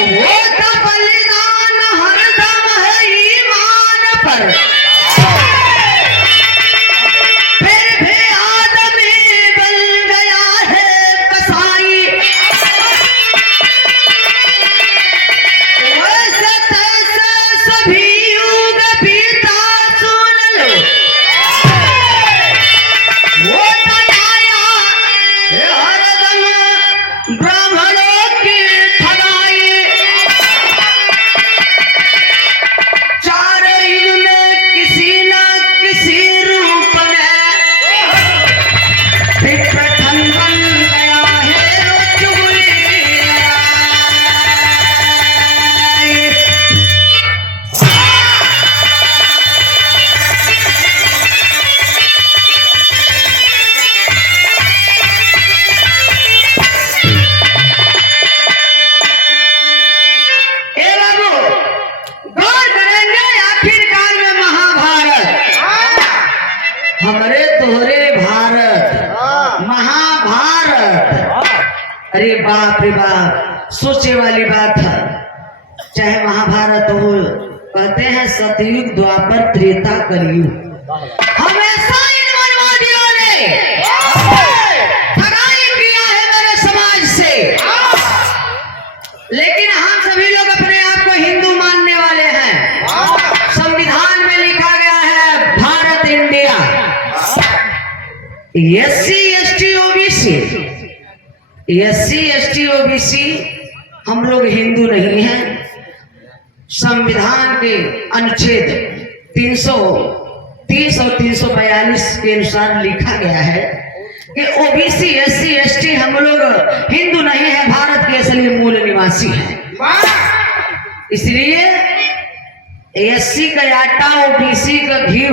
वो तो बलिदान हरदम है ईमान पर, फिर भी आदमी बन गया है कसाई। वैसे तैसे सभी युग बीता सुन लो, वो तो आया हरदम ब्राह्मणों की ठगाई। चार युग में किसी न किसी रूप में विप्रथन बन गया है वो चुगली लड़ाई। ए बाबू, गौर करेंगे आखिरकार में महाभारत, हमरे तोहरे भारत, महाभारत। अरे बाप रे बाप, सोचे वाली बात है। चाहे महाभारत हो, कहते हैं सतयुग द्वापर त्रेता कलयुग, हमेशा इन मनवादियों ने ठगाई किया है मेरे समाज से। लेकिन हम सभी लोग अपने आप को हिंदू मानने वाले हैं। संविधान में लिखा गया है Bharat India, SC ST OBC, SC ST OBC, हम लोग हिंदू नहीं हैं। संविधान के अनुच्छेद 330 और 342 के अनुसार लिखा गया है कि OBC SC ST हम लोग हिंदू नहीं है, भारत के असली मूल निवासी हैं। इसलिए SC का आटा OBC का घी,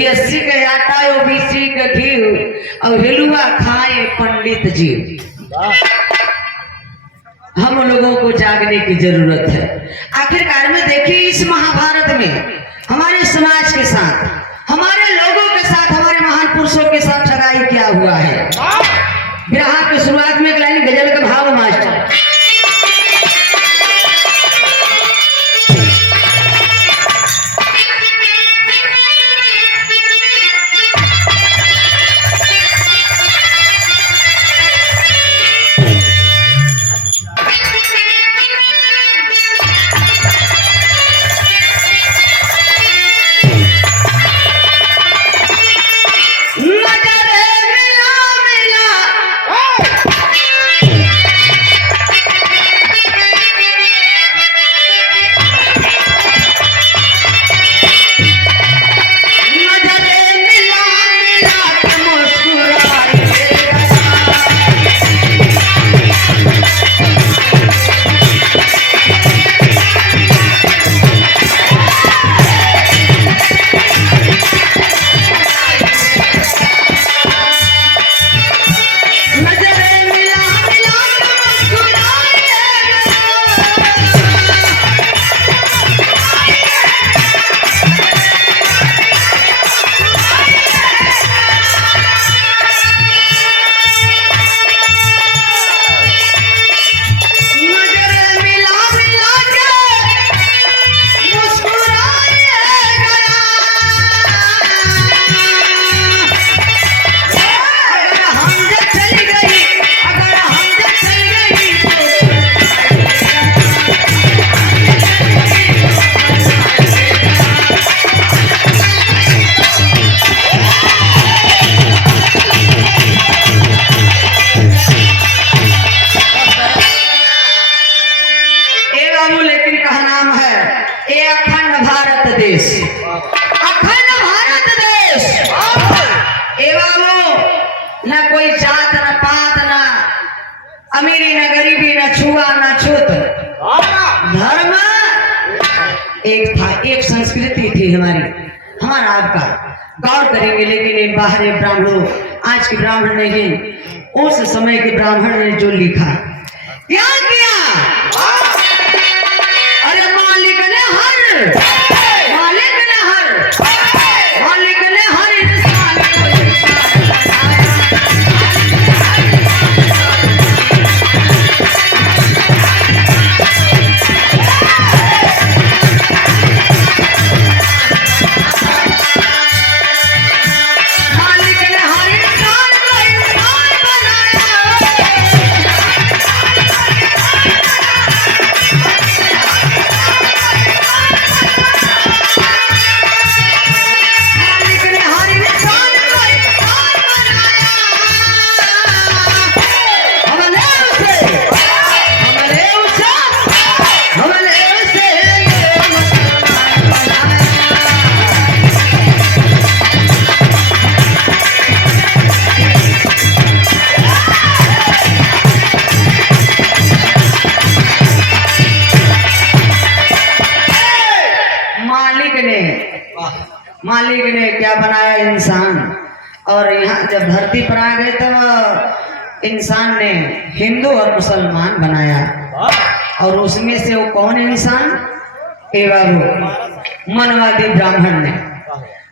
SC का आटा OBC का घी और हिलुआ खाए पंडित जी। हम लोगों को जागने की जरूरत है। आखिरकार में देखिए, इस महाभारत में हमारे समाज के साथ, हमारे लोगों के साथ, हमारे महान पुरुषों के साथ ठगाई क्या हुआ है। बिरहा की शुरुआत में एक लाइन गजल का भाव मास्टर। अमीरी न गरीबी न छुआ न छूत, धर्म एक था, एक संस्कृति थी हमारी, हमारा आपका। गौर करेंगे लेकिन इन बाहरी ब्राह्मणों, आज के ब्राह्मण नहीं, उस समय के ब्राह्मण ने जो लिखा क्या किया। अरे मालिक ने हर, मालिक ने हर, मालिक ने हर इंसान को मालिक ने क्या बनाया, इंसान। और यहाँ जब धरती पर आ गए तो इंसान ने हिंदू और मुसलमान बनाया। और उसमें से वो कौन इंसान, ए बाबू, मनवादी ब्राह्मण ने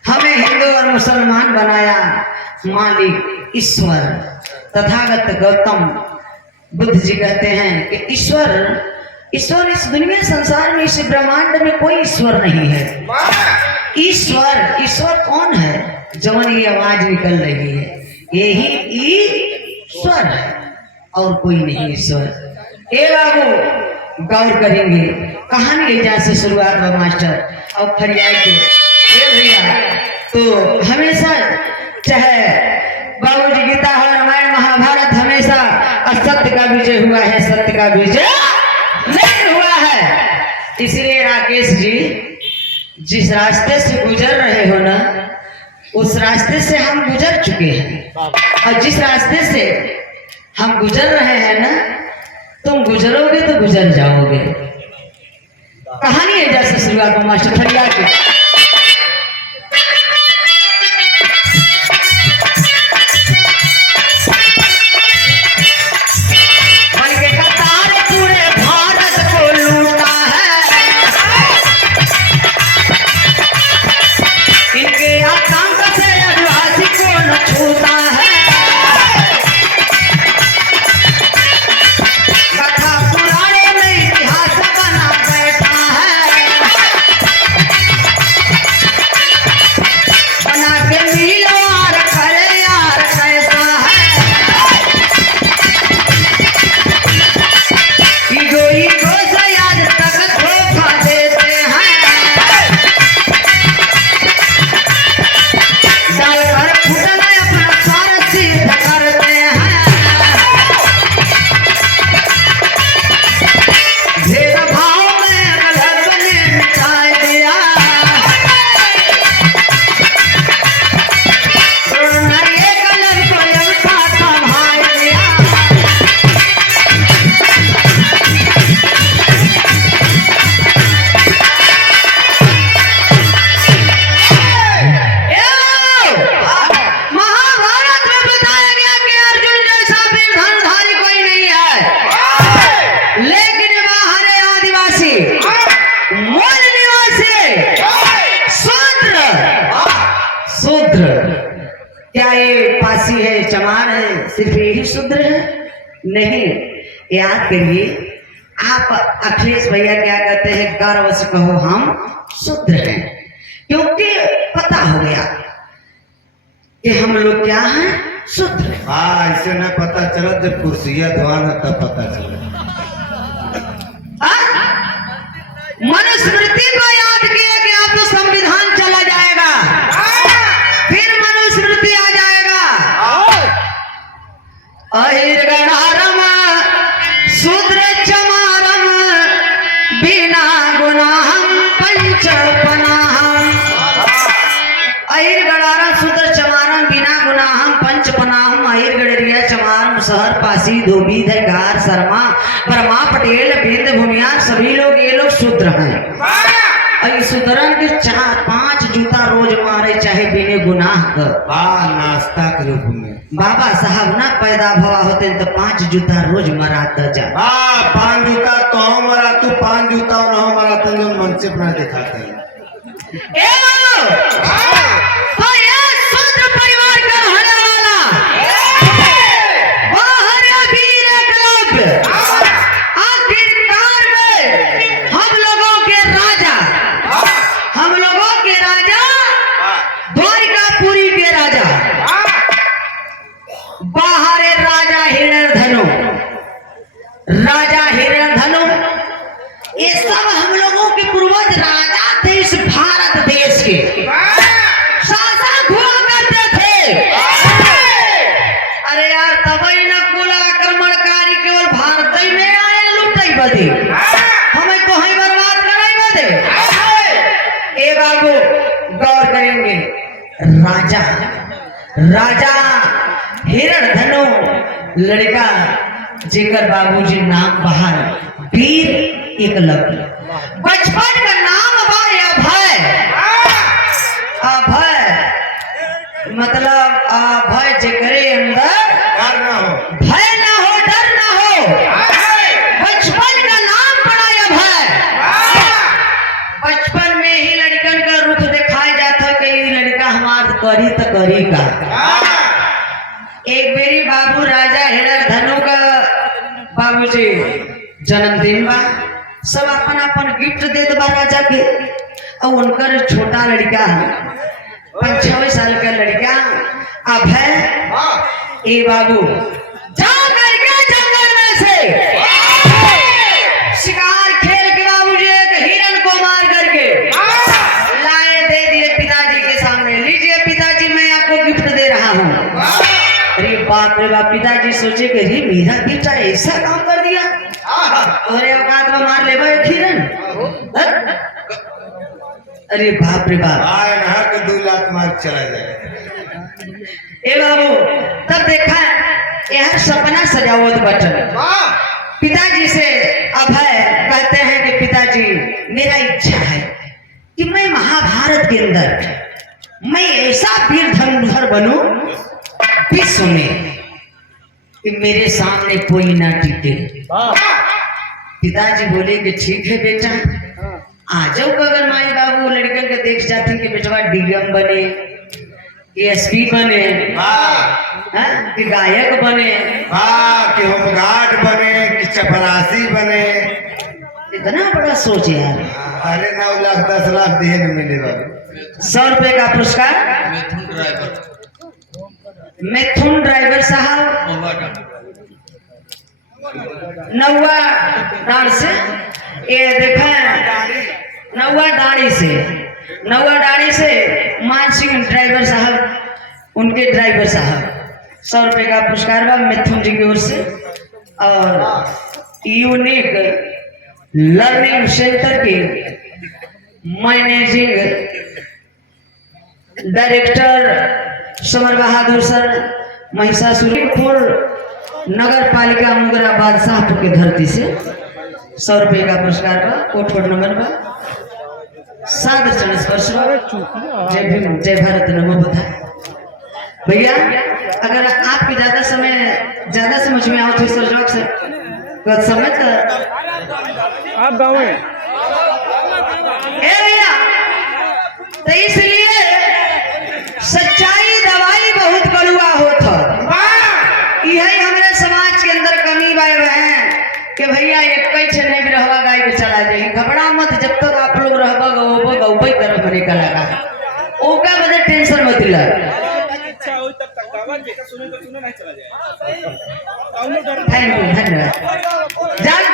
हमें हिंदू और मुसलमान बनाया। मालिक ईश्वर तथागत गौतम बुद्ध जी कहते हैं कि ईश्वर इस दुनिया संसार में, इस ब्रह्मांड में कोई ईश्वर नहीं है। ईश्वर कौन है, जवन ये आवाज निकल रही है, यही ईश्वर है और कोई नहीं ईश्वर। ए बाबू गौर करेंगे, कहानी जहाँ से शुरुआत हुआ मास्टर और फरियाद के भैया। तो हमेशा चाहे बाबूजी गीता हो, रामायण महाभारत, हमेशा असत्य का विजय हुआ है, सत्य का विजय नहीं हुआ है। इसलिए राकेश जी जिस रास्ते से गुजर रहे हो ना, उस रास्ते से हम गुजर चुके हैं। और जिस रास्ते से हम गुजर रहे हैं ना, तुम गुजरोगे तो गुजर जाओगे। कहानी है जैसे शुरुआत में मास्टर फरियाद की। क्या ये पासी है, चमार है, सिर्फ यही शूद्र है? नहीं, याद करिए, आप अखिलेश भैया क्या कहते हैं, गर्व से कहो हम शूद्र हैं, क्योंकि पता हो गया कि हम लोग क्या हैं, शूद्र। हाँ, ऐसे न पता चला, जब कुर्सियां धोना तब पता चला। मनुस्मृति को याद किया कि आप तो संविधान चला जाएगा, फिर मनुस्मृति आ जाएगा। अहिर्गणारम शूद्र चमारम बिना गुनाहम पंचपनाहम। अहिर्गणारम शूद्र चमारम बिना गुनाहम पंचपनाहम। अहिर्गणरिया चमारम शहर पासी धोबी धैगार शर्मा परमा पटेल बिंद भूमियार, सभी लोग ये लोग शूद्र हैं। और शूद्रन के 4-5 जूता रोज मारे, चाहे बिने गुनाह कर। नाश्ता के रूप में बाबा साहब ना पैदा भवा होते तो 5 जूता रोज मराता जा। 5 जूता तो मरा, तू 5 जूता न मरा तो जो मन से अपना दिखाते हैं। तो ये शूद्र परिवार का रहने वाला बाहर वीर एकलव्य आखिरकार में हम लोगों के राजा द्वारिकापुरी के राजा, बाहर राजा हिरण्यधनु, ये सब हम लोगों के पूर्वज राजा थे इस भारत देश के, शासक हुआ करते थे। अरे यार, तभी न कुल आक्रमणकारी केवल भारत ही में आए लुटाई बदे, हमें तो ही बर्बाद कराई बदे। ए बाबू गौर करेंगे, राजा हिरण्यधनु लड़का जेकर बाबूजी नाम बाहर वीर एकलव्य, बचपन का नाम अभय। मतलब भय जेकरे अंदर डर ना हो। भय ना हो, डर ना हो। बचपन का नाम पड़ा यह भय। बचपन में ही लड़कन का रूप दिखाया जाता कि ये लड़का हमार करी तो करी का। एक मेरी बाबू राजा हिरणधनु का बाबूजी जन्मदिन बा, सब अपन अपन गिफ्ट देत बा राजा के। और उनकर छोटा लड़का 5-6 साल का लड़का अब है ए बाबू जा करके जंगल में से शिकार खेल के बाबूजी एक हिरण को मार करके लाए, दे दिए पिताजी के सामने। लीजिए पिताजी, मैं आपको गिफ्ट दे रहा हूँ। अरे बाप रे बाप, पिताजी सोचे कि अरे मेरा बेटा ऐसा काम कर दिया, अरे औकात में मार ले एक हिरण। अरे बाप रे बाप, आए नहर के 2 लाख मार चला जाए। ए बाबू तब देखा यह सपना सजावट बटन पिताजी से अभय कहते हैं कि पिताजी मेरा इच्छा है कि मैं महाभारत के अंदर मैं ऐसा वीर धनुर्धर बनूं विश्व में कि मेरे सामने कोई ना टिके। पिताजी बोले कि ठीक है बेटा, आ जाओ। अगर माई बाबू लड़कन के देख जाते कि बेटवा डीएम बने, एसपी बने, कि गायक बने, कि होमगार्ड बने, कि चपरासी बने। इतना बड़ा सोच है यार। अरे 9 लाख 10 लाख दिए न मिले बाबू। 100 रुपए का पुरस्कार मिथुन ड्राइवर साहब नौवा डांड से, ये देखा नौवा डाड़ी से मान सिंह ड्राइवर साहब, उनके ड्राइवर साहब 100 रुपए का पुरस्कार बा मिथुन जी की ओर से। और यूनिक लर्निंग सेंटर के मैनेजिंग डायरेक्टर समर बहादुर सर, महिषासुरपुर नगर पालिका मुगरा बादशाहपुर के धरती से 100 रुपए का पुरस्कार बा। कोट नंबर बा 7 चरण स्पर्श बा। जय भीम, जय भारत, नमो बुद्धाय। भैया अगर आपके ज्यादा समझ में आओ तो सर जोक से कुछ समय तो आप गाँव में भैया, तो इसलिए सच्चाई दवाई बहुत कड़ुआ होता। यही हमारे समाज के अंदर कमी बाय है कि भैया एक से नहीं भी रहवा गाय के चला जाए। घबरा मत, जब तक आप लोग रहबा गौबई तरफ बने का लगा ओका बजे टेंशन मत ला। थैंक यू, धन्यवाद।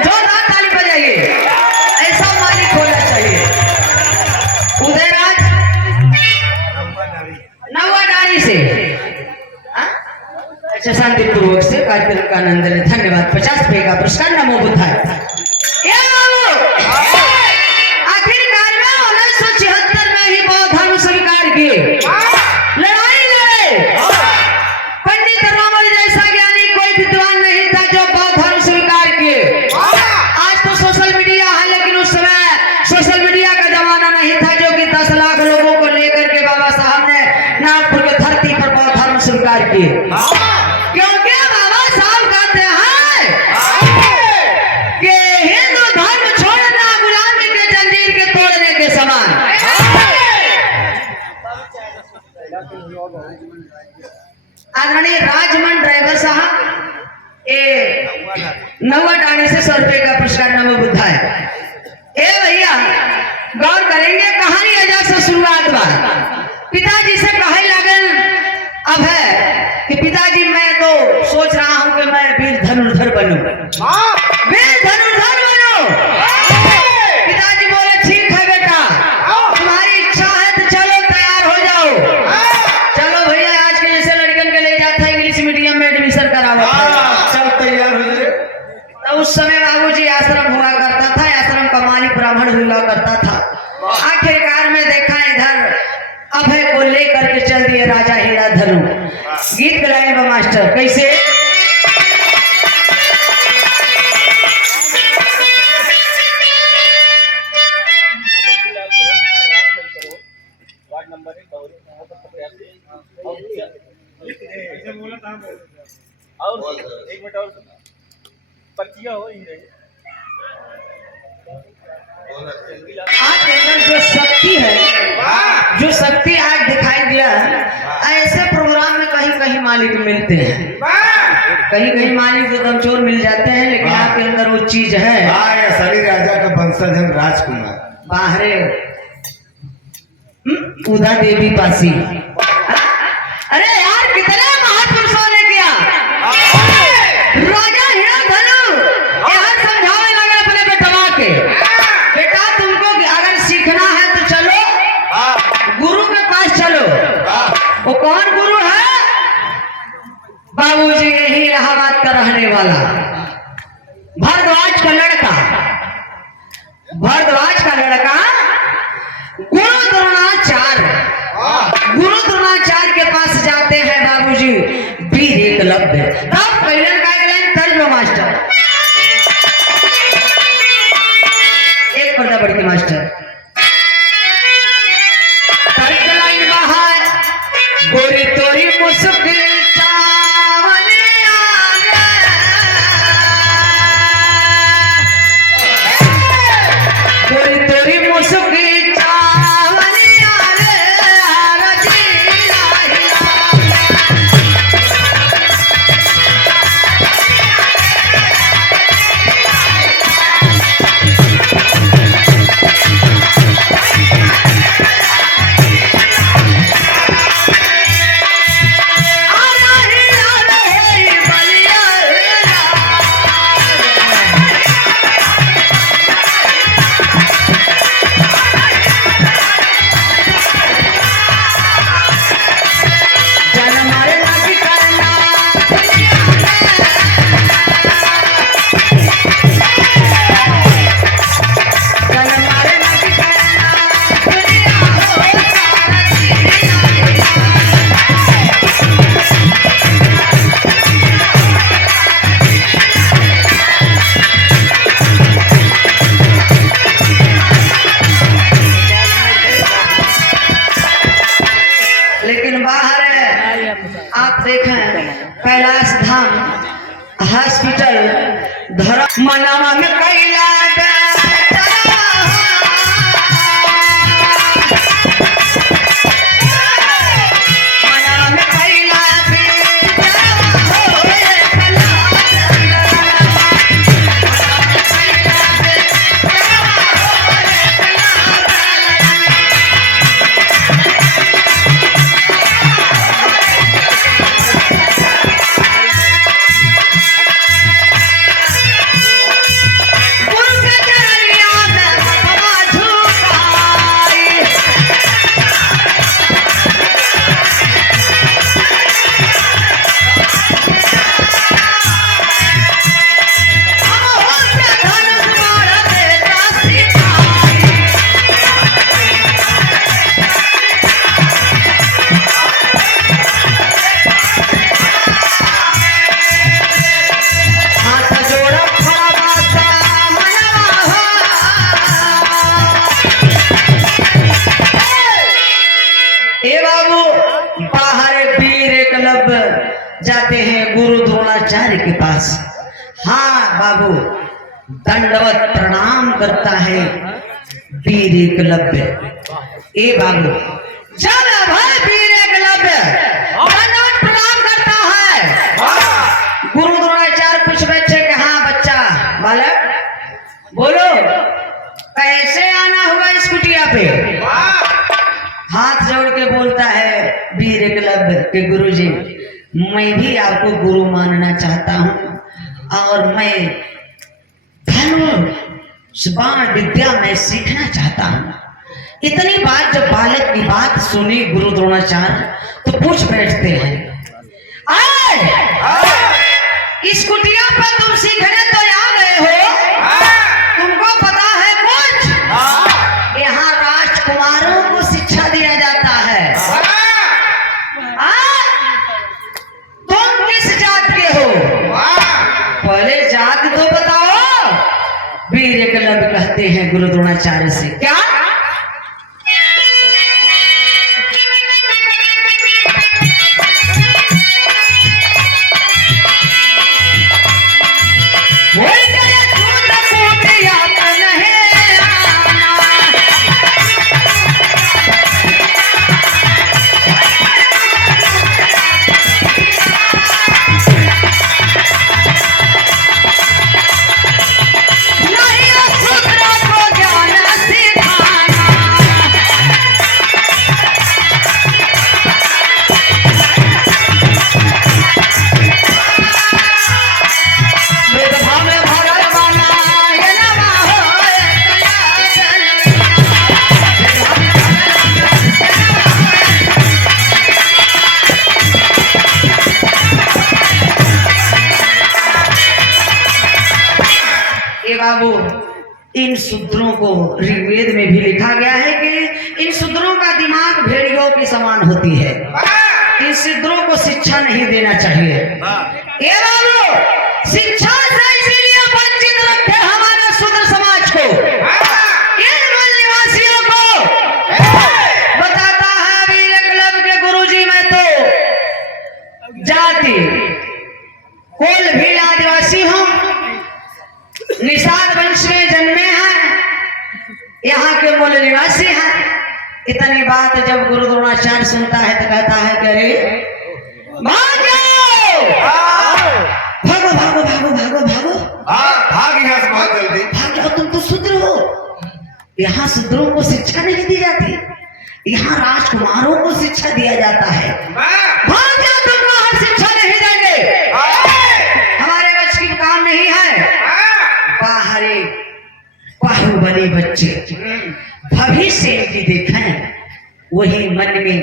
जोरदार ताली बजाइए, ऐसा मालिक होना चाहिए। उदयराज नवा डाली से अच्छा शांतिपूर्वक से कार्यक्रम का आनंद लें। धन्यवाद। 50 रुपए का पुरस्कार, नमो बुद्धाय। आखिरकार में 1976 में ही बौद्ध धर्म स्वीकार किए, लड़ाई लड़े। पंडित रामल जैसा ज्ञानी कोई विद्वान नहीं था जो बौद्ध धर्म स्वीकार किए। आज तो सोशल मीडिया है, लेकिन उस समय सोशल मीडिया का जमाना नहीं था जो कि 10 लाख लोगों को लेकर के बाबा साहब ने नागपुर की धरती पर बौद्ध धर्म स्वीकार किए। क्योंकि बाबा साहब कहते हैं कि हिंदू धर्म छोड़ना गुलामी के जंजीर के तोड़ने के समान। आदरणीय राजमन ड्राइवर साहब नवा डाणी से 100 रुपए का पुरस्कार, नमो बुद्धाय। भैया गौर करेंगे, कहानी अजा से शुरुआत बा। पिताजी से कहे लगन अब है कि पिताजी मैं तो सोच रहा हूं कि मैं वीर धनुर्धर बनूं, वीर धनुर्धर बनूं। पिताजी बोले ठीक है बेटा, तुम्हारी इच्छा है तो चलो तैयार हो जाओ। चलो भैया, आज के जैसे लड़कन के ले जाता है इंग्लिश मीडियम में एडमिशन करावा, चल तैयार हो जाए। तो उस समय बाबूजी आश्रम हुआ करता था, आश्रम का मालिक ब्राह्मण हुआ करता था। आखिरकार में देखा इधर अभय को लेकर के चल दिए राजा हिरणधनु। गीत गलाएंगे मास्टर, कैसे? आपके अंदर जो शक्ति है, जो शक्ति आज दिखाई दिया है, ऐसे प्रोग्राम में कहीं कहीं मालिक मिलते हैं, कहीं कहीं मालिक तो कमजोर मिल जाते हैं, लेकिन आपके अंदर वो चीज है। असली राजा का वंशज है राजकुमार। बाहरे उदा देवी पासी। अरे यार कितने महापुरुषों ने किया। राजा हिरणधनु यहाँ समझाने लगा अपने बेटवा के, बेटा तुमको अगर सीखना है तो चलो गुरु के पास चलो। वो कौन गुरु है? बाबूजी यही इलाहाबाद का रहने वाला भरद्वाज का लड़का, भरद्वाज का लड़का गुरु द्रोणाचार्य। गुरु द्रोणाचार्य के पास जाते हैं बाबूजी वीर एकलव्य। तब पहले का लाइन तर्ज मास्टर, एक पर्दा बढ़ के मास्टर तर्ज लाइन बाहर, गोरी तोरी मुस्किल कैलाश धाम हॉस्पिटल धर्म मनावा में कैलाश जाते हैं गुरु द्रोणाचार्य के पास। हाँ बाबू, दंडवत प्रणाम करता है वीर एकलव्य। ए बाबू चल भाई, वीर एकलव्य दंडवत प्रणाम करता है। गुरु द्रोणाचार्य पूछ बच्चे के, हाँ बच्चा बालक बोलो कैसे आना हुआ इस कुटिया पे? हाथ जोड़ के बोलता है वीर एकलव्य के गुरुजी, मैं भी आपको गुरु मानना चाहता हूँ और मैं धनुष बाण विद्या में सीखना चाहता हूँ। इतनी बात जब बालक की बात सुनी गुरु द्रोणाचार्य तो पूछ बैठते हैं, इस कुटिया पर तुम सीखने तो आ गए हो, तुमको पता है कुछ? यहाँ राजकुमारों को शिक्षा दिया जाता है। पहले जात तो बताओ। वीर एकलव्य कहते हैं गुरु द्रोणाचार्य से, क्या बोलते इन शूद्रों को ऋग्वेद में भी लिखा गया है कि इन शूद्रों का दिमाग भेड़ियों के समान होती है। इन शूद्रों को शिक्षा नहीं देना चाहिए। ये बाबू शिक्षा से इसीलिए वंचित रखे हमारे शूद्र समाज को, इन मूल निवासियों को। बताता है वीर क्लब के गुरुजी, मैं तो जाति कोल भील आदिवासी हूँ, निषाद वंश में जन्मे हैं, यहाँ के मूल निवासी हैं। इतनी बात जब गुरु द्रोणाचार्य सुनता है तो कहता है कि अरे भागो भागो भागो भागो भागो, भाग यहाँ से बहुत जल्दी। भाग जाओ, तुम तो शूद्र हो। यहाँ शूद्रों को शिक्षा नहीं दी जाती, यहाँ राजकुमारों को शिक्षा दिया जाता है। भाग जाओ, तुमको हम शिक्षा नहीं देंगे, हमारे बच्चे की काम नहीं है। बाहरी बाहुबली बच्चे भविष्य की देखें, वही मन में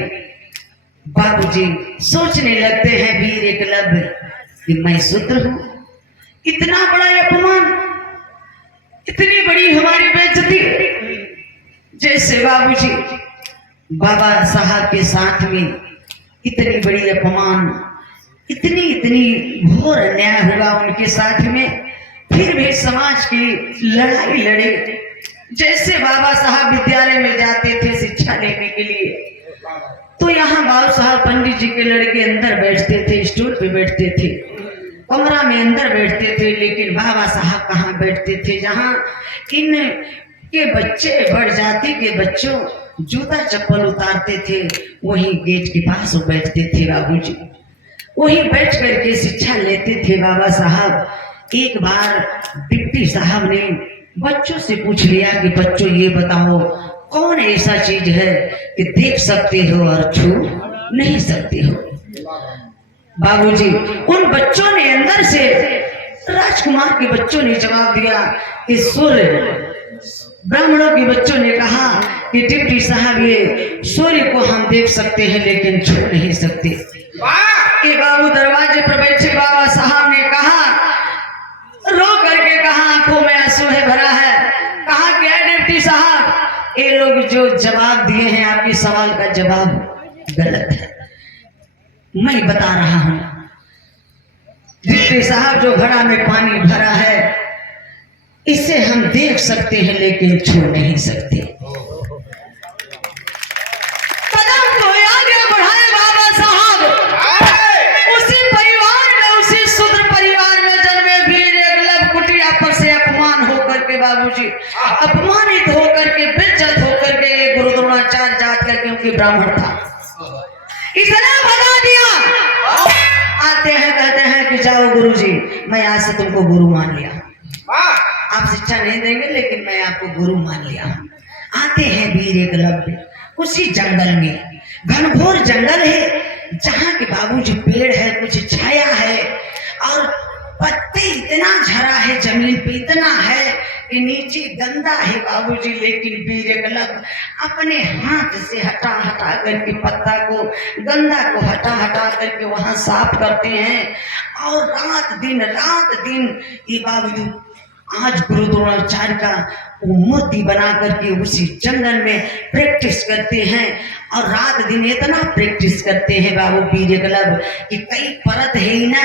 बाबूजी सोचने लगते हैं वीर एकलव्य कि मैं शूद्र हूं। इतना बड़ा अपमान, इतनी बड़ी हमारी बेइज्जती। जैसे बाबूजी बाबा साहब के साथ में इतनी बड़ी अपमान, इतनी इतनी घोर अन्याय हुआ उनके साथ में, फिर भी समाज की लड़ाई लड़े। जैसे बाबा साहब विद्यालय में जाते थे शिक्षा लेने के लिए, तो यहाँ बाबू साहब पंडित जी के लड़के अंदर बैठते थे, स्टूल पे बैठते थे, कमरा में अंदर बैठते थे। लेकिन बाबा साहब कहाँ बैठते थे? जहाँ इन के बच्चे बड़ जाति के बच्चों जूता चप्पल उतारते थे, वहीं गेट के पास वो बैठते थे बाबूजी। वहीं बैठ करके शिक्षा लेते थे बाबा साहब। एक बार डिप्टी साहब ने बच्चों से पूछ लिया कि बच्चों ये बताओ, कौन ऐसा चीज है कि देख सकते हो और छू नहीं सकते हो? बाबूजी उन बच्चों ने अंदर से, राजकुमार के बच्चों ने जवाब दिया कि सूर्य। ब्राह्मणों के बच्चों ने कहा कि डिप्टी साहब ये सूर्य को हम देख सकते हैं लेकिन छू नहीं सकते। कि बाबू दरवाजे पर बैठे बाबा साहब ने कहा, रो करके कहा, आंखों में आंसू है भरा है, कहा क्या डिप्टी साहब, ये लोग जो जवाब दिए हैं आपके सवाल का जवाब गलत है। मैं बता रहा हूं, डिप्टी साहब जो घड़ा में पानी भरा है इसे हम देख सकते हैं लेकिन छू नहीं सकते। कदम को आगे बढ़ाए बाबा साहब, उसी परिवार में, उसी शूद्र परिवार में जन्मे वीर एकलव्य कुटिया पर से अपमान होकर के बाबूजी, अपमानित होकर के, बेइज्जत होकर के, गुरु द्रोणाचार्य जात करके, उनकी ब्राह्मण था, इतना भगा दिया। आते हैं कहते हैं कि जाओ गुरुजी, मैं आज से तुमको गुरु मान लिया, आप शिक्षा नहीं देंगे लेकिन मैं आपको गुरु मान लिया। आते हैं वीर एकलव्य उसी जंगल में, घनघोर जंगल है जहाँ के बाबूजी पेड़ है, कुछ छाया है और पत्ते इतना झरा है, जमीन पे इतना है कि नीचे गंदा है बाबूजी। लेकिन वीर एकलव्य अपने हाथ से हटा हटा करके पत्ता को, गंदा को हटा हटा करके वहां साफ करते हैं और रात दिन ये बाबूजी आज गुरु द्रोणाचार्य का वो मूर्ति बना करके उसी जंगल में प्रैक्टिस करते हैं। और रात दिन इतना प्रैक्टिस करते हैं बाबू वीर एकलव्य कि कई परत है ही ना,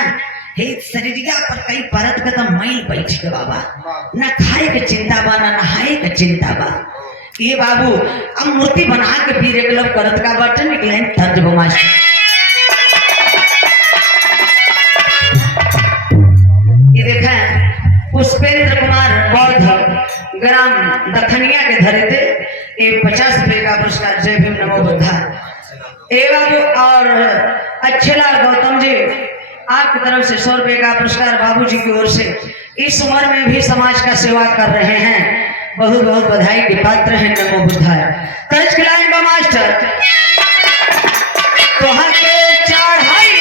हे शरीरिया पर कई परत का तो मैल बैठ के बाबा, न खाए के चिंता बा, न नहाए के चिंता बा। ये बाबू अब मूर्ति बना के वीर एकलव्य करत का बटन निकले तर्ज बमाश। ये देखा पुष्पेंद्र कुमार बौद्ध ग्राम दखनिया के धरे थे, एक 50 रुपए का पुरस्कार। जय भीम नमो बुद्धा। एवं और अच्छेलाल गौतम जी आपकी तरफ से 100 रुपए का पुरस्कार बाबूजी की ओर से। इस उम्र में भी समाज का सेवा कर रहे हैं, बहुत बहुत बधाई के पात्र हैं। नमो बुद्धा। कर्ज खिलाएं बा मास्टर तो चढ़ाई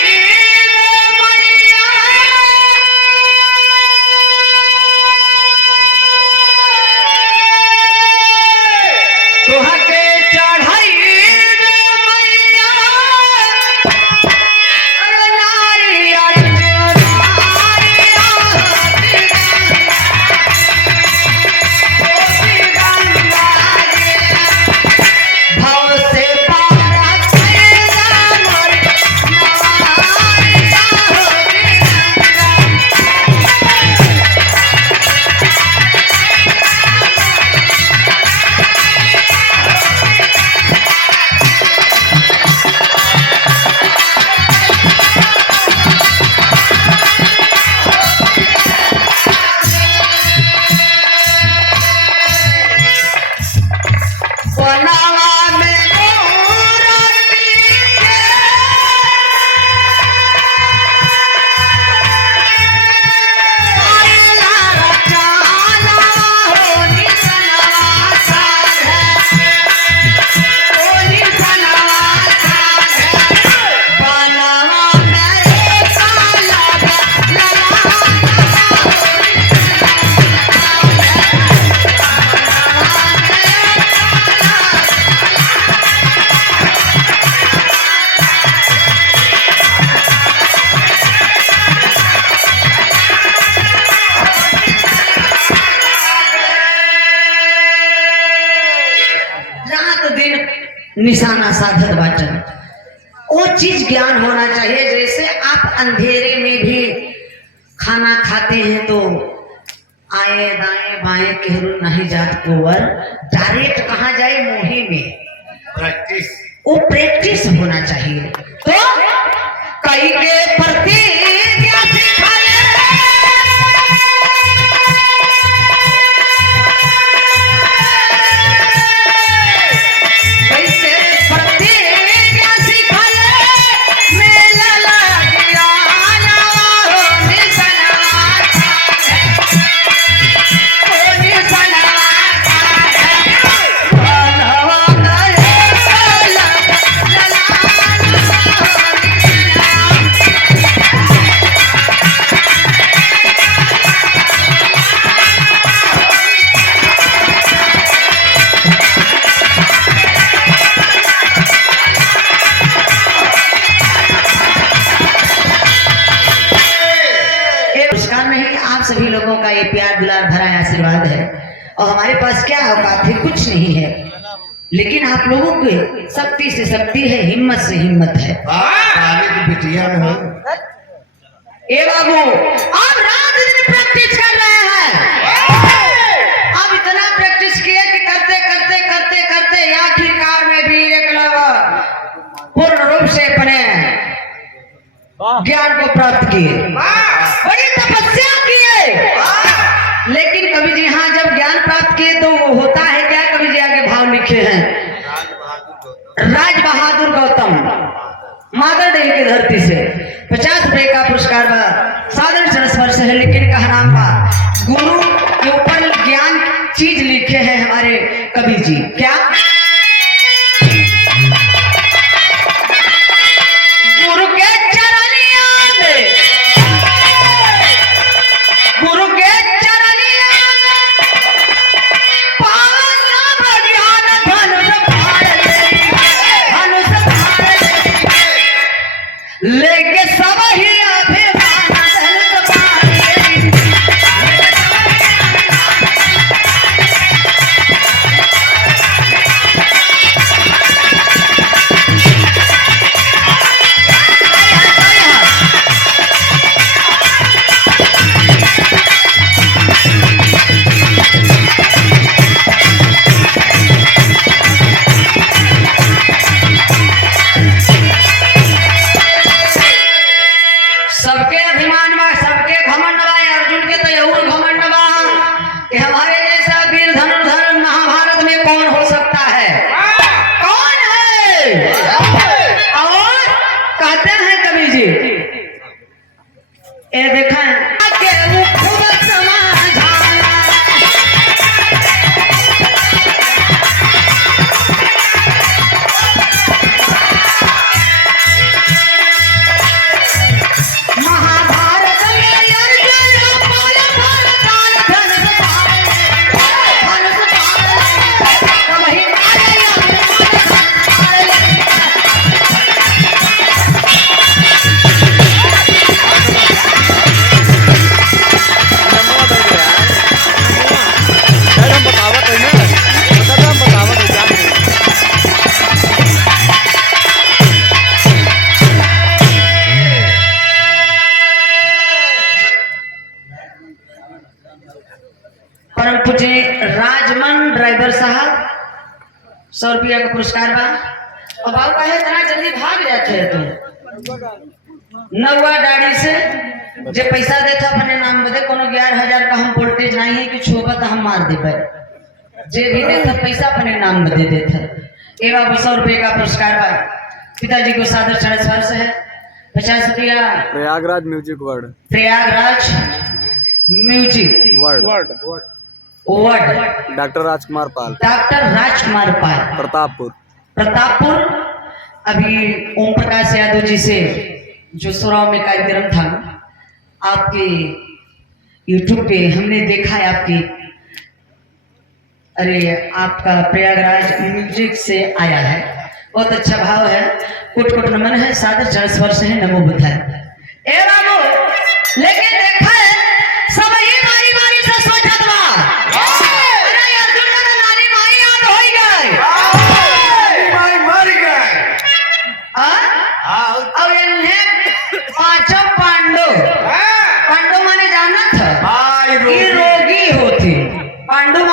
निशाना साधत बाटन। वो चीज ज्ञान होना चाहिए। जैसे आप अंधेरे में भी खाना खाते हैं तो आए दाएं बाएं केहरू नहीं जात कोवर, डायरेक्ट कहाँ जाए मुंह में। प्रैक्टिस वो प्रैक्टिस होना चाहिए। तो कई के प्रति क्या सिखाए, कैसे प्रति क्या सिखाए, मेला लग गया सभी लोगों का ये प्यार दुलार भरा आशीर्वाद है। और हमारे पास क्या औकात है, कुछ नहीं है, लेकिन आप लोगों की शक्ति से शक्ति है, हिम्मत से हिम्मत है। पानी की बिटिया में हो। ए बाबू, आप रात दिन प्रैक्टिस कर रहे हैं। आप इतना प्रैक्टिस किए कि करते करते करते करते आखिरकार में भी एक लोग पूर्ण रूप से अपने ज्ञान को प्राप्त किए, बड़ी तपस्या किए। लेकिन कवि जी हाँ जब ज्ञान प्राप्त किए तो वो होता है क्या, कवि जी आगे भाव लिखे हैं। राज बहादुर गौतम मादर देवी की धरती से 50 रुपए का पुरस्कार सादर स्पर्श है। लेकिन कहनाम बा गुरु के ऊपर ज्ञान चीज लिखे हैं हमारे कवि जी। क्या गुरु के चरनिया में, गुरु के चरनिया में पावन ज्ञान धनुष फाड़ लेके सब ही अभिमान धनुष फाड़। सबके अभिमान बा, सबके घमंड बा। अर्जुन के तो यहूर घमंड बा कि हमारे जैसा वीर धनुर्धर महाभारत में कौन हो सकता है, कौन है। और कहते हैं कवि जी, ये देखें के मुख समाधान, महाभारत में अर्जुन बोल बोल काल धनुष फाड़, धनुष फाड़ वही परम पूज्य राजमन ड्राइवर साहब 100 रुपया का पुरस्कार बा। और बाबू कहे इतना जल्दी भाग जाते हैं तुम नौवा गाड़ी से जे पैसा देता अपने नाम बदे कोनो 11,000 का हम वोल्टेज नहीं है कि छुबा तो हम मार देबे। जे भी देता पैसा अपने नाम बदे देता। ए बाबू 100 रुपये का पुरस्कार बा। पिताजी को सादर चरण स्पर्श है। 50 रुपया Prayagraj music world, Prayagraj music world world doctor Rajkumar Pal, doctor Rajkumar Pal, Pratappur. Pratappur. अभी ओम प्रकाश यादव जी से जो सुराव में कार्यक्रम था आपके YouTube पे हमने देखा है आपकी, अरे आपका प्रयागराज म्यूजिक से आया है, बहुत अच्छा भाव है। कोट कोट नमन है, सादर चरण स्पर्श है, नमो बुद्धाय। ए बाबू लेकिन देखा है सब ही मारी मारी से सोचत बा, अरे अर्जुन का नानी माई याद होई गई। माई माई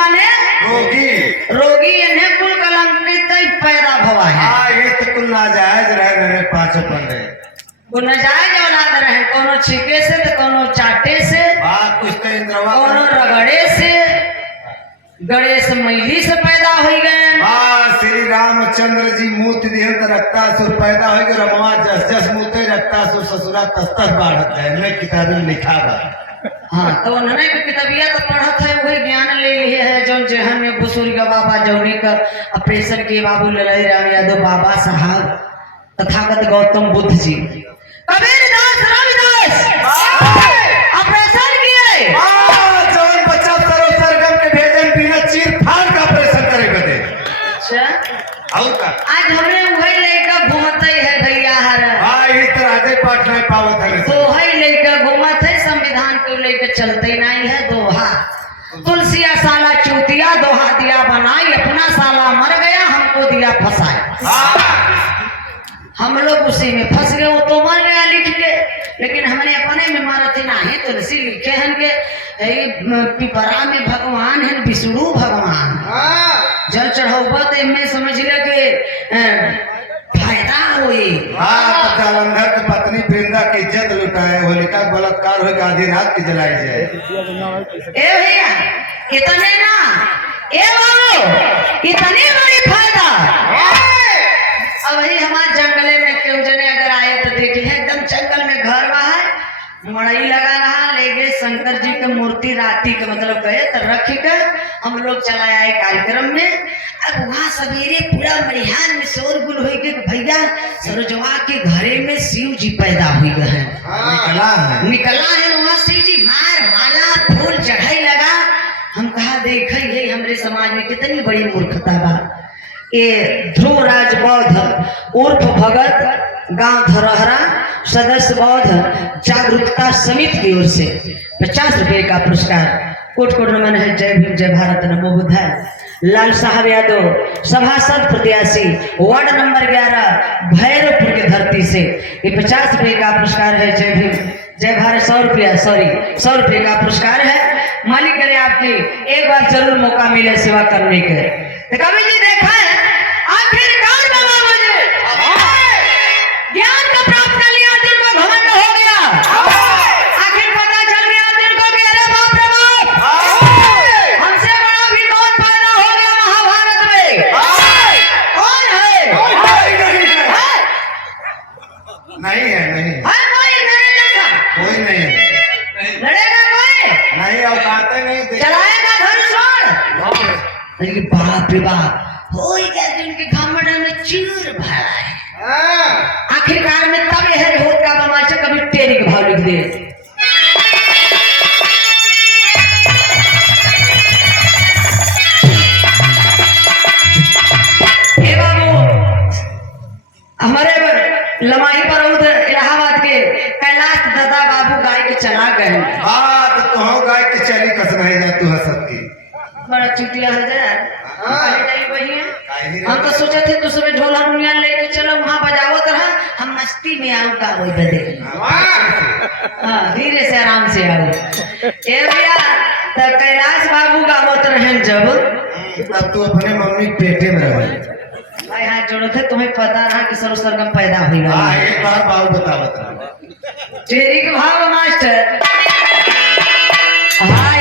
माने रोगी रोगी इन्हें कुल कलंकित पैदा भवा है। हाँ ये तो कुल नाजायज रहे मेरे पांचों पंडे। वो नजायज औलाद रहे, कोनो छीके से तो कोनो चाटे से, बात कुछ तो इंद्रवा कोनो रगड़े से, गणेश मैली से पैदा हो गए। हाँ श्री रामचंद्र जी मूत दिए तो रखता सुर पैदा हो गए। रमवा जस जस मूते रखता सुर ससुरा तस तस बाढ़त है। मैं किताबी में लिखा बा। हाँ तो उन्होंने किताबिया तो पढ़त है, वही ज्ञान ले लिए है। जो जहन में बुजुर्ग बाबा जौनी का ऑपरेशन के बाबू ललाई राम यादव बाबा साहब, तथागत गौतम बुद्ध जी, कबीरदास रविदास ऑपरेशन किए। जौन बच्चा सरो सरगम के भेजन बिना चीर फाड़ का ऑपरेशन करे बदे। अच्छा और का आज हमने वही लेकर घूमते है भैया हर। हाँ इस तरह से पाठ नहीं पावत है। तो वही लेकर घूमत है, संविधान को लेकर चलते नहीं है। दोहा तुलसिया साला चूतिया, दोहा दिया बनाई, अपना साला मर गया हमको दिया फंसाया। हम लोग उसी में फंस गए, वो तो मर गया लिख के, लेकिन हमने अपने में मारत नहीं। तुलसी लिखे हैं के पिपरा में भगवान है विष्णु भगवान। जल चढ़ाओ तो इनमें समझ ले के फायदा हुई। हाँ तो जालंधर की पत्नी वृंदा की इज्जत लुटाए, होलिका का बलात्कार हो गया, आधी रात की जलाई जाए। ए भैया इतने ना, ए बाबू इतने बड़ी फायदा। अब वही हमारे जंगले में क्यों जने अगर आए तो देखिए एकदम जंगल में घर बाहर मड़ई लगा रहा, ले गए शंकर जी की मूर्ति राती के मतलब गए तो रख कर हम लोग चला आए कार्यक्रम में। अब वहाँ सवेरे पूरा मरिहान में शोरगुल हो गए, भैया सरोजवा के घरे में शिव जी पैदा हुई है, निकला है वहाँ शिव जी, मार माला फूल चढ़ाई लगा। हम कहा देख ये हमरे समाज में कितनी बड़ी मूर्खता बा। ये ध्रुवराज बौद्ध उर्फ भगत गांव धरोहरा सदस्य बौद्ध जागरूकता समिति की ओर से 50 रुपए का पुरस्कार। कोट कोट नमन है। जय भीम जय भारत नमो बुद्धाय। लाल साहब यादव सभासद प्रत्याशी वार्ड नंबर 11 भैरवपुर की धरती से ये 50 रुपए का पुरस्कार है। जय भीम जय भारत। 100 रुपया 100 रुपए का पुरस्कार है। मालिक करे आपकी एक बार जरूर मौका मिले सेवा करने के। तो कवि जी देखा है आखिरकार बाबा मुझे ज्ञान का प्राप्त कर लिया, दिल को घमंड हो गया। आखिर पता चल गया दिल को कि अरे बाप रे बाप हमसे बड़ा भी कौन पैदा हो गया महाभारत में। कौन है? नहीं है नहीं हर कोई मेरे जैसा कोई नहीं है। लड़ेगा कोई नहीं औकाते नहीं चलाएगा घर छोड़। अरे बाप रे बाप हो गया जिनके घमंड में चूर भरा है। आखिरकार में तब यह होत का बमाचा कभी तेरी के भाव लिख दे। हे बाबू हमारे लमाही पर इलाहाबाद के कैलाश दादा बाबू गाय के चला गए। हाँ तो तुम गाय के चली कस नहीं जा तू हसत की बड़ा चुटिया है वही है। हम तो सोचे थे तो सुबह ढोल हारमोनियम लेके चलो वहाँ बजावत रहा, हम मस्ती में आऊ का वही बदे। हाँ धीरे से आराम से आओ। ए भैया तो कैलाश बाबू गावत रहे जब तब तू अपने मम्मी पेटे में रह भाई हाथ जोड़ो थे, तुम्हें पता रहा कि सरो सरगम पैदा हुई। हाँ एक बार बाबू बतावत तेरी के भाव मास्टर। हाँ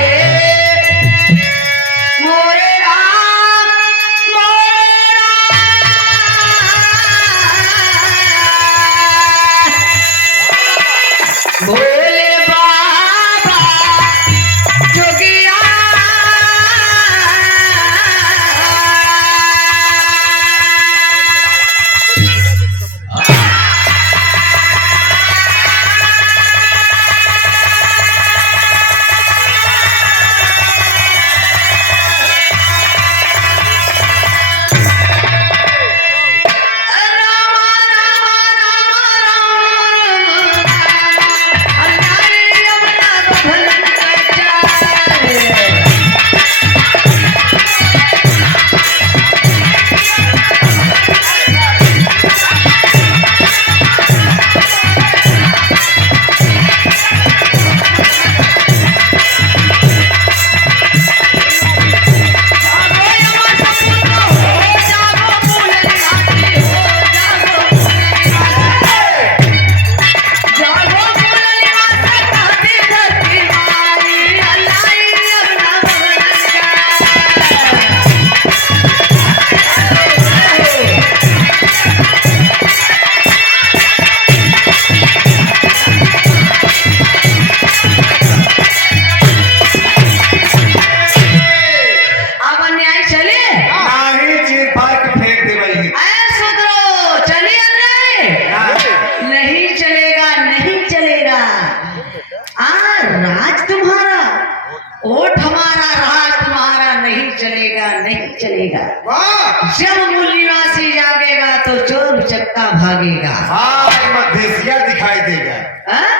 नहीं चलेगा। वाह जब मूल निवासी जागेगा तो चोर उचक्का भागेगा। हाँ मधेसिया दिखाई देगा। हाँ?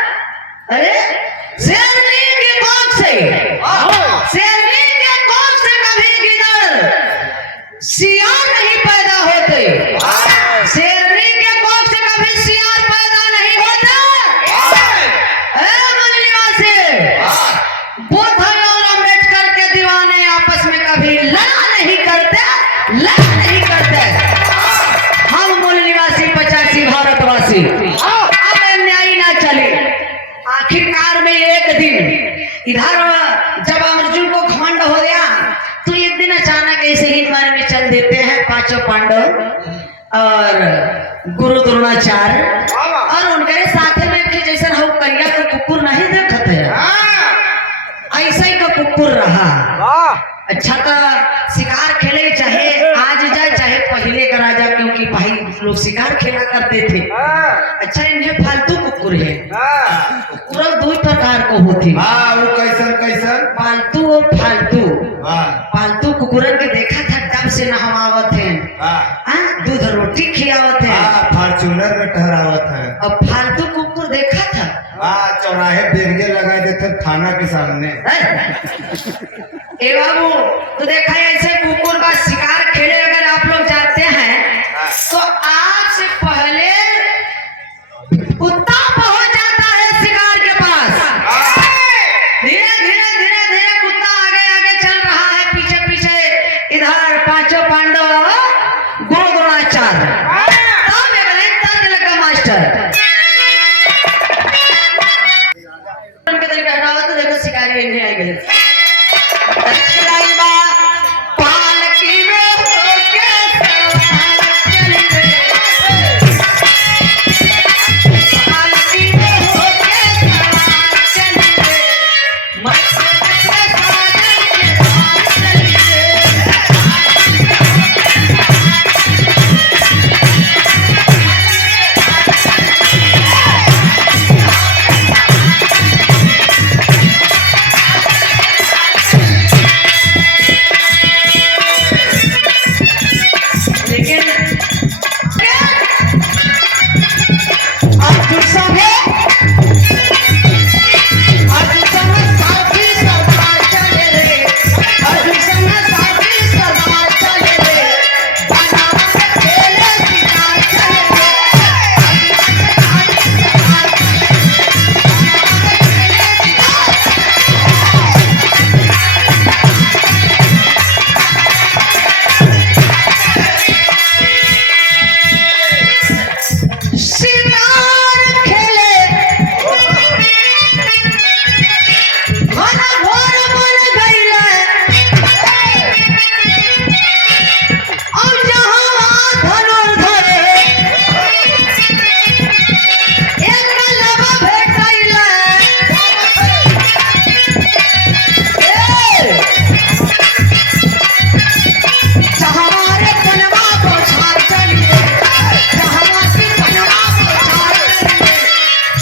अरे शेरनी की कोख से शेरनी के कोख से कभी गिदड़ सियार नहीं पैदा होते। शेरनी के कोख से कभी सियार पैदा नहीं होते। मूल निवासी बुद्ध और अम्बेडकर के दीवाने आपस में कभी लड़ा नहीं करते। हम मूल निवासी 85 भारतवासी अब अन्याय ना चले। आखिरकार में एक दिन इधर जब अर्जुन को घमंड हो गया तो एक दिन अचानक ऐसे ही मन में चल देते हैं पांचों पांडव और गुरु द्रोणाचार्य और उनके साथ में भी जैसे हम करिया का कुकुर नहीं देखते हैं ऐसा ही का कुकुर रहा। अच्छा तो शिकार खेले चाहे आज जाए चाहे पहले का राजा क्योंकि भाई लोग शिकार खेला करते थे। अच्छा इन्हें फालतू कुकुर है। कुकुर दो प्रकार को होते हाँ वो कैसन कैसन पालतू और फालतू। हाँ पालतू कुकुरन के देखा था तब से नहवावत है हाँ दूध रोटी खियावत है हाँ फॉर्चूनर में ठहरावत है। और फालतू कुकुर देखा था हाँ चौराहे बेरिए लगा देते थाना के सामने। ए बाबू तो देखा है ऐसे कुकुर का शिकार खेले अगर आप लोग जाते हैं तो आपसे पहले कुत्ता पहुंच जाता है शिकार के पास। धीरे धीरे धीरे धीरे कुत्ता आगे आगे चल रहा है पीछे पीछे इधर पांचों पांडव गुरु द्रोणाचार्य तब एक तर्क लगा मास्टर उनके तरीके हटावा तो देखो शिकारी नहीं आएंगे। पालकी में होके सवार चलिए पालकी में होके सवार चलिए मस्जिद में साजन के बाहर चलिए। लेकिन अर्जुन संगे साथी सरदार चले रे अर्जुन संगे साथी सरदार चले रे बनावट खेले शिकार चले रे शिकार खेले घना घोर बन गईले और जहाँ धनुर्धर एक लब भेटैले हमारे बनवा को छाड़ चलिए जहाँ की बनवा को छाड़ चलिए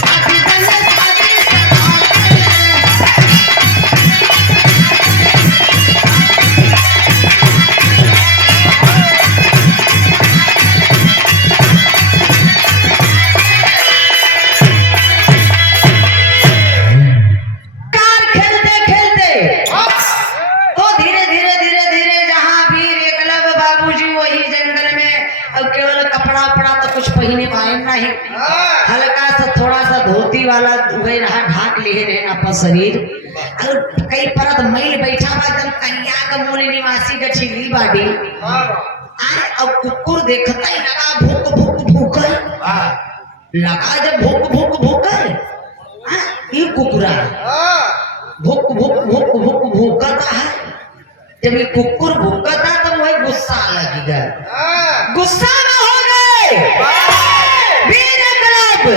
साथी बने साथी सरदार कार खेलते खेलते तो धीरे धीरे धीरे धीरे जहाँ वीर एकलव्य बाबूजी वही जंगल में अब केवल कपड़ा उपड़ा तो कुछ पहने पाए नहीं हल्का सा थोड़ा सा धोती वाला वही रहा ढाक लिए रहे अपन शरीर और कई परत मैल बैठा हुआ एकदम कन्या का मूल निवासी का छिली बाटी अब कुकुर देखता ही लगा भूक भूक भूकर लगा जब भूक भूक भूकर ये कुकुरा भूक भूक भूक भूक भूकता है। जब ये कुकुर भूकता तो वही गुस्सा लगेगा गुस्सा में हो गए वीर एकलव्य।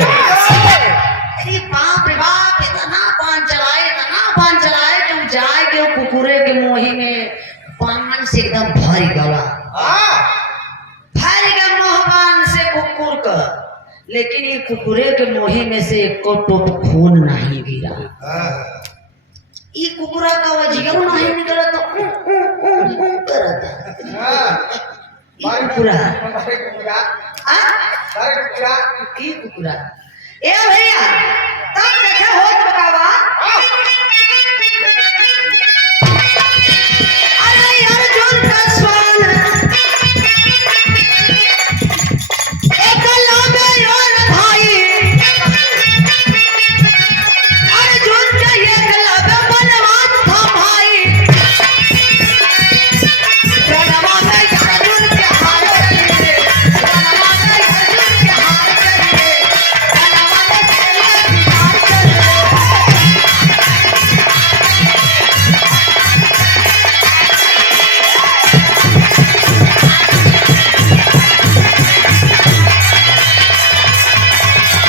अरे बाप रे बाप इतना बाण चलाए कि जाए के कुकुरे के मोही में बाण से एकदम भर गवा मोहबान से कुकुर का लेकिन ये कुकुरे के मोही में से एक को टोप खून नहीं गिरा। ई कुकुरा का वजियो नहीं निकलत करत ई कुकुरा की कुकुरा ए भैया तब देखे होत बतावा अरे अर्जुन का स्वान एकला में और भाई अर्जुन के एकला में मनवात था भाई रणवा में अर्जुन के हार करिए रणवा में अर्जुन के हार करिए रणवा में चलिए हार करिए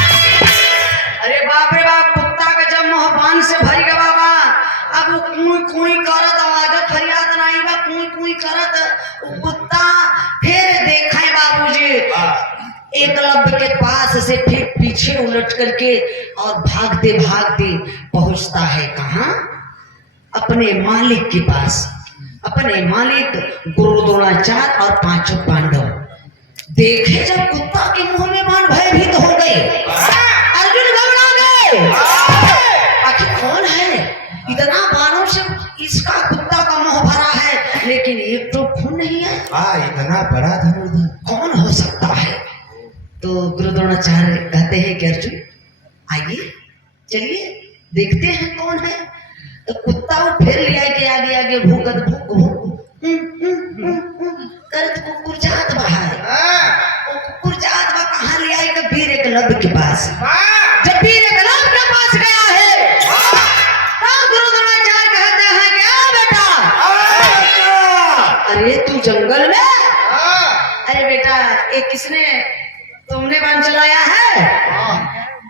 अरे बाप रे बाप कुत्ता के जब मोहबान से भर गया बाबा अब वो कुई कुई करत आवाज फरियाद नहीं बा कुई कुई करत वो कुत्ता फिर देखा है बाबूजी एकलव्य के पास से ठीक पीछे उलट करके और भागते भागते पहुंचता है कहाँ अपने मालिक के पास अपने मालिक गुरु द्रोणाचार्य और पांचों पांडव देखे जब कुत्ता के मुंह में बाण भयभीत हो गए अर्जुन घबरा गए आखिर कौन है इतना बाणों से इसका कुत्ता का मुंह भरा है लेकिन एक तो खून नहीं है इतना बड़ा धनुर्धर कौन हो सकता है तो गुरु द्रोणाचार्य कहते हैं कि अर्जुन आइए चलिए देखते हैं कौन है तो कुत्ता वो फिर ले आए के आगे आगे भूकत भूक भूक करत कुकुर जात बाहर वो कुकुर जात बा कहाँ ले आए के वीर एकलव्य के पास जब वीर एकलव्य के पास गया है तब गुरु द्रोणाचार्य कहते हैं कि आ बेटा अरे तू जंगल में अरे बेटा ये किसने तुमने बाण चलाया है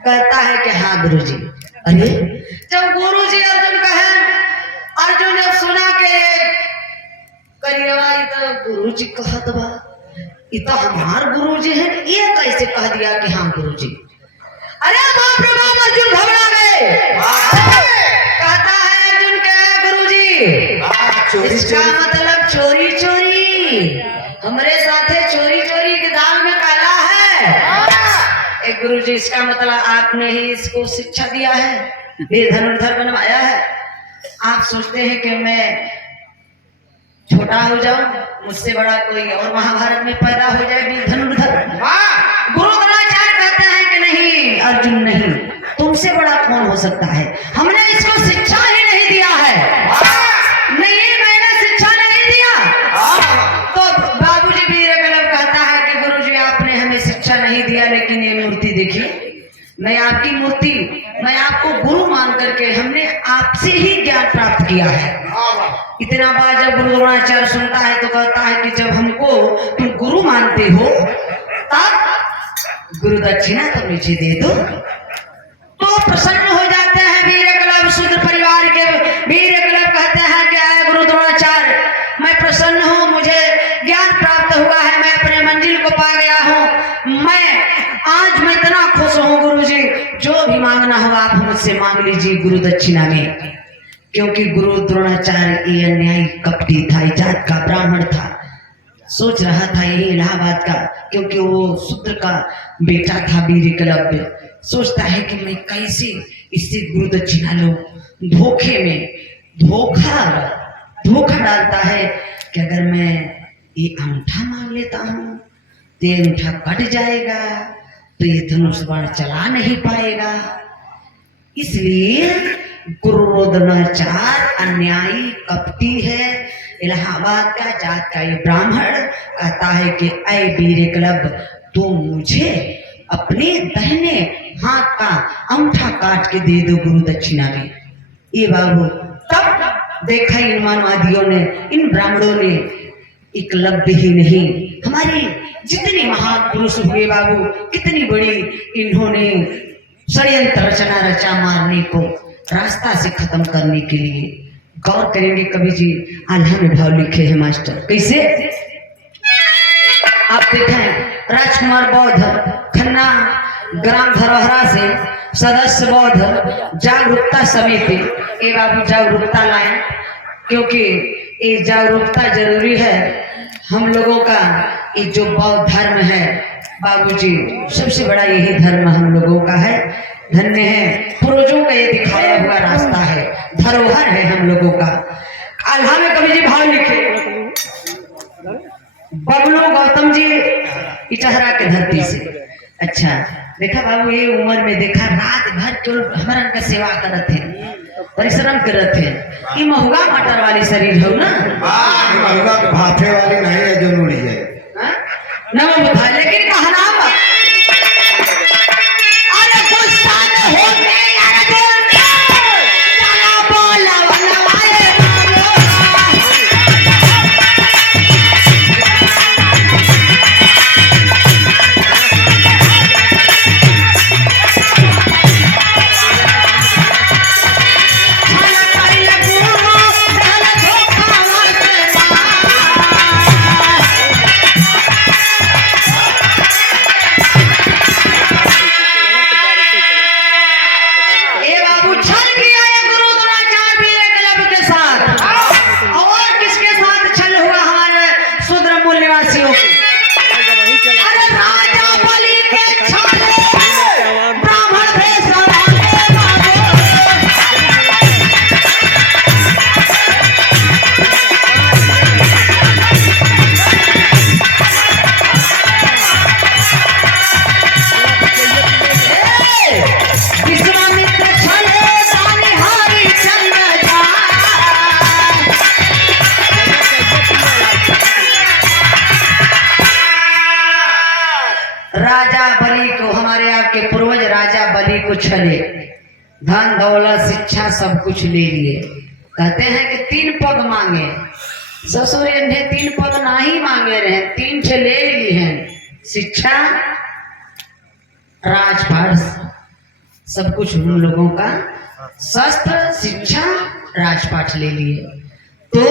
कहता है कि हाँ गुरुजी अरे जब गुरुजी अर्जुन कहे अर्जुन जब सुना के करिएवा ये तो गुरुजी कहत बा ये तो हमार गुरुजी है ये कैसे कह दिया कि हाँ गुरुजी अरे बाप रे बाप अर्जुन घबरा गए कहता है अर्जुन के गुरुजी इसका मतलब चोरी चोरी हमारे साथे चोरी चोरी के दाल में काला है एक गुरुजी इसका मतलब आपने ही इसको शिक्षा दिया है वीर धनुर्धर बनवाया है आप सोचते हैं कि मैं छोटा हो जाऊं मुझसे बड़ा कोई और महाभारत में पैदा हो जाए वीर धनुर्धर गुरु द्रोणाचार्य कहते हैं कि नहीं अर्जुन नहीं तुमसे बड़ा कौन हो सकता है हमने इसको शिक्षा ही नहीं दिया है नहीं मैंने शिक्षा नहीं दिया तो बाबूजी वीर एकलव्य कहता है कि गुरुजी आपने हमें शिक्षा नहीं दिया लेकिन ये मूर्ति देखिए मैं आपकी मूर्ति मैं आपको गुरु मान करके हमने आपसे ही ज्ञान प्राप्त किया है इतना बार जब गुरु द्रोणाचार्य सुनता है तो कहता है कि जब हमको तुम गुरु मानते हो तब गुरु दक्षिणा तो नीचे दे दो तो प्रसन्न हो जाते हैं वीर एकलव्य शूद्र परिवार के वीर एकलव्य कहते हैं कि गुरु द्रोणाचार्य मैं प्रसन्न हूँ मुझे ज्ञान प्राप्त हुआ है मैं अपने मंजिल को पा गया हूँ आज मैं इतना खुश हूँ गुरुजी जो भी मांगना हो आप मुझसे मांग लीजिए गुरु दक्षिणा में क्योंकि गुरु द्रोणाचार्य ये अन्यायी कपटी था जात का ब्राह्मण था सोच रहा था यही इलाहाबाद का क्योंकि वो शूद्र का बेटा था वीर एकलव्य सोचता है कि मैं कैसे इससे गुरु दक्षिणा लूं धोखे में धोखा डालता है कि अगर मैं ये अंगूठा मांग लेता हूँ तो ये अंगूठा कट जाएगा तो ये धनुष बाण चला नहीं पाएगा इसलिए गुरु द्रोणाचार्य अन्यायी कपटी है इलाहाबाद का जात का ये ब्राह्मण कहता है कि ऐ वीर एकलव्य तुम मुझे अपने दाहिने हाथ का अंगूठा काट के दे दो गुरु दक्षिणा में ये बाबू तब देखा इन मानवादियों ने इन ब्राह्मणों ने एकलव्य ही नहीं हमारे जितने महापुरुष हुए बाबू कितनी बड़ी इन्होंने षड्यंत्र रचना रचा मारने को रास्ता से खत्म करने के लिए गौर करेंगे कवि जी आल्हा में भाव लिखे हैं मास्टर कैसे आप देखें राजकुमार बौद्ध खन्ना ग्राम धरोहरा से सदस्य बौद्ध जागरूकता समिति ये बाबू जागरूकता लाए, क्योंकि ये जागरूकता जरूरी है। हम लोगों का ये जो बौद्ध धर्म है बाबूजी, सबसे बड़ा यही धर्म हम लोगों का है। धन्य है, पूर्वजों का ये दिखाया हुआ रास्ता है, धरोहर है हम लोगों का। आल्हा में कवि जी भाव लिखे, बबलू गौतम जी इटहरा के धरती से। अच्छा देखा बाबू, ये उम्र में देखा रात भर केवल हमारा का सेवा करत है, परिश्रम करत है। ये महुआ मटर वाली शरीर हो ना, भाफे वाली नहीं है जो नुड़ी है ना बुधा, लेकिन कहा नाम अरे गुस्सा न होके यार दिल में चला बोला वाले छले, धन दौलत शिक्षा सब कुछ ले लिए। कहते हैं कि 3 पद मांगे, ससुर इन्हें 3 पद नहीं मांगे रहे, 3 छे ले ली हैं, शिक्षा राजपाट सब कुछ उन लोगों का, शस्त्र शिक्षा राजपाट ले लिए। तो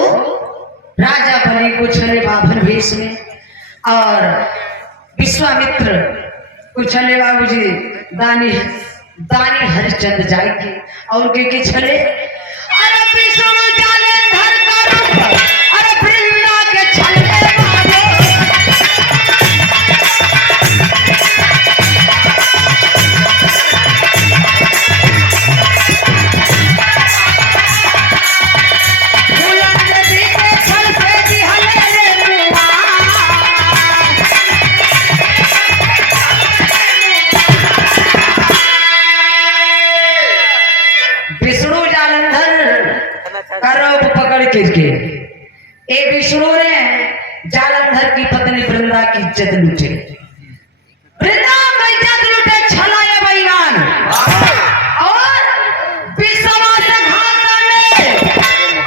राजा बलि को छले बाभन वेश में, और विश्वामित्र को छले बाबूजी दानी हरिश्चंद्र जाएगी, और के छले अरे विष्णु जाले धर का रूप, अरे वृंदा के छले बाबू बुलंद दी के छल से दी हले रे मुआ। विष्णु जालंधर का रूप पकड़ करके एक विष्णु ने जालंधर की पत्नी वृंदा की इज्जत लूटे, वृंदा की इज्जत लूटे, छलाया बैगान और विश्वास घात करने,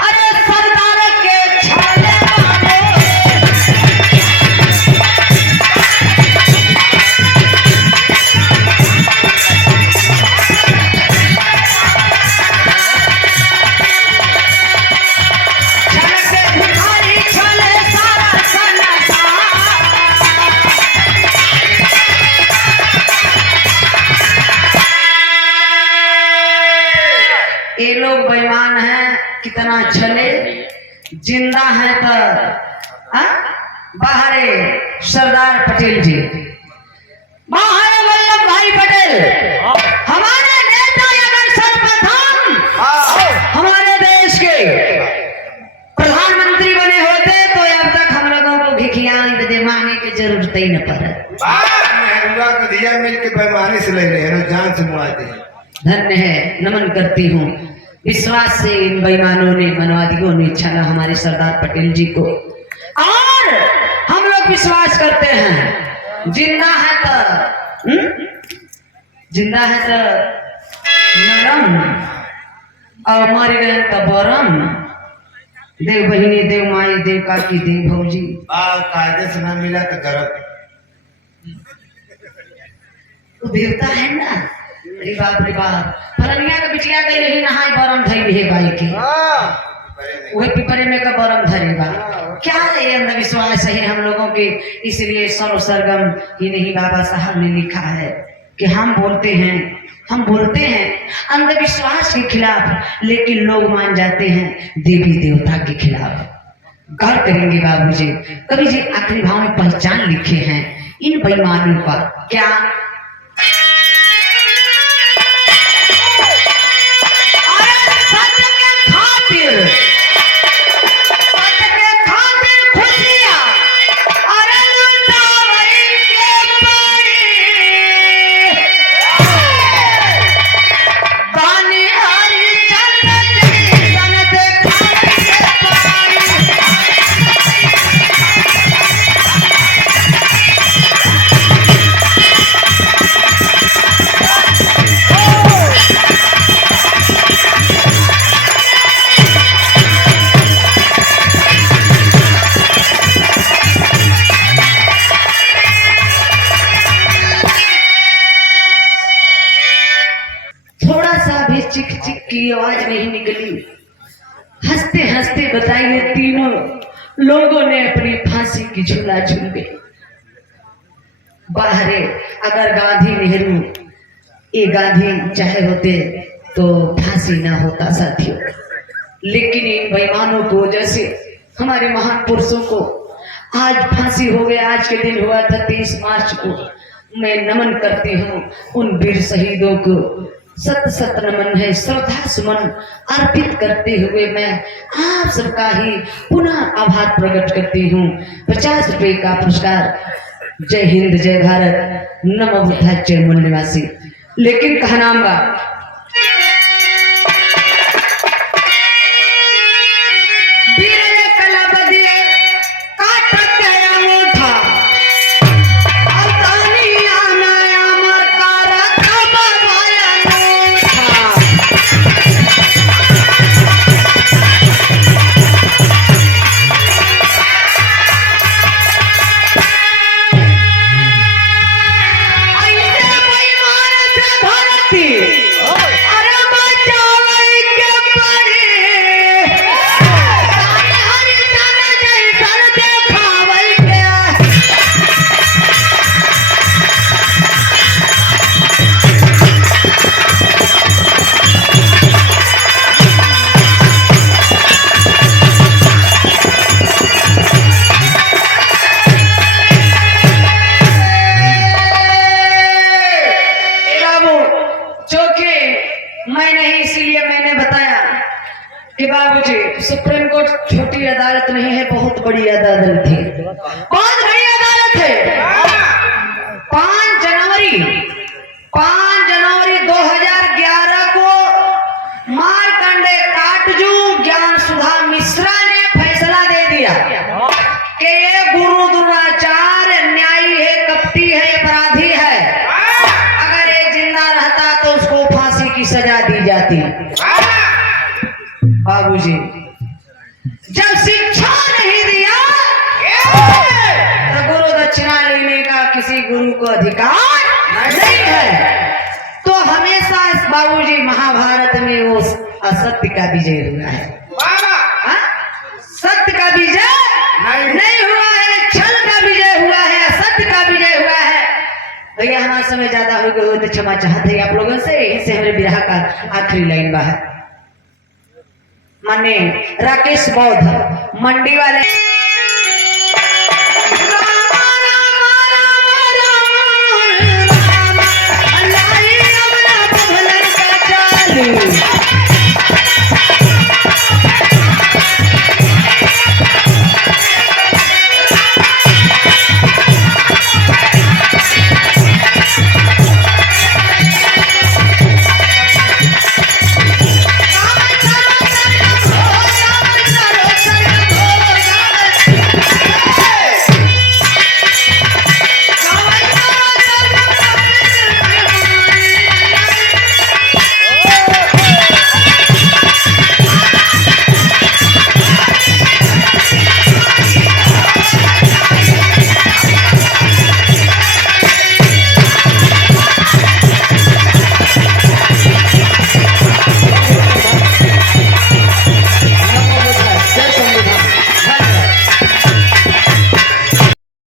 अरे सरदार के छले ये लोग बेईमान हैं, कितना छले, जिंदा है तो बाहरे सरदार पटेल जी, बाहरे वल्लभ भाई पटेल हमारे नेता, अगर सर्वप्रथम हमारे देश के प्रधानमंत्री बने होते तो अब तक हम लोगों को भिखियानी दे मांगने की जरूरत ही न पड़े। दिया मिल के बेईमानी से ले रहे हैं, जान से मुआदे हैं। धन्य है, नमन करती हूँ। विश्वास से इन बेईमानों ने, मनवादियों ने छला हमारे सरदार पटेल जी को, और हम लोग विश्वास करते हैं जिंदा है तो नरम, और मर गए तो बरम। देव बहिनी, देव माई, देव काकी, देव भौजी, कायदे से ना मिला तो गरब तो देवता है ना। अरे बाप रे बाप, फलनिया के बिटिया गई रही नहाई, बरम धरी है बाई के, वही पिपरे में का बरम धरेगा। क्या ये अंधविश्वास है हम लोगों के, इसलिए सर्व सरगम ही नहीं बाबा साहब ने लिखा है, कि हम बोलते हैं अंधविश्वास के खिलाफ, लेकिन लोग मान जाते हैं देवी देवता के खिलाफ। गौर करेंगे बाबूजी, कवि जी आखिरी भाव में पहचान लिखे हैं इन बेईमानों का। क्या चिक चिक की आवाज नहीं निकली। हंसते हंसते बताइए तीनों लोगों ने अपनी फांसी की झूला झूल गई। बाहरे अगर गांधी नेहरू ये गांधी चाहे होते तो फांसी ना होता साथियों, लेकिन इन बेईमानों को जैसे हमारे महान पुरुषों को आज फांसी हो गया। आज के दिन हुआ था 23 मार्च को। मैं नमन करती हूँ उन वीर शहीदों को, सत सत नमन है, श्रद्धा सुमन अर्पित करते हुए मैं आप सबका ही पुनः आभार प्रकट करती हूँ। 50 रुपए का पुरस्कार। जय हिंद, जय भारत, नमो बुद्धाय, जय मूल निवासी। लेकिन कहनामा कि बाबूजी सुप्रीम कोर्ट छोटी अदालत नहीं है, बहुत बड़ी अदालत है। बहुत बड़ी अदालत है। 5 जनवरी 2011 को मार्कंडे काटजू ज्ञान सुधा मिश्रा ने फैसला दे दिया कि ये गुरु दुराचार, न्यायी है, कपटी है, अपराधी है। अगर ये जिंदा रहता तो उसको फांसी की सजा दी जाती। बाबूजी जब शिक्षा नहीं दिया तो गुरु दक्षिणा लेने का किसी गुरु को अधिकार नहीं है। तो हमेशा इस बाबूजी महाभारत में वो असत्य का विजय हुआ है। सत्य का विजय नहीं हुआ है, छल का विजय हुआ है, असत्य का विजय हुआ है। भैया हमारा समय ज्यादा हो गया हो तो क्षमा चाहते हैं आप लोगों से। इससे हमारे विरह का आखिरी लाइन बा है। माने राकेश बौद्ध मंडी वाले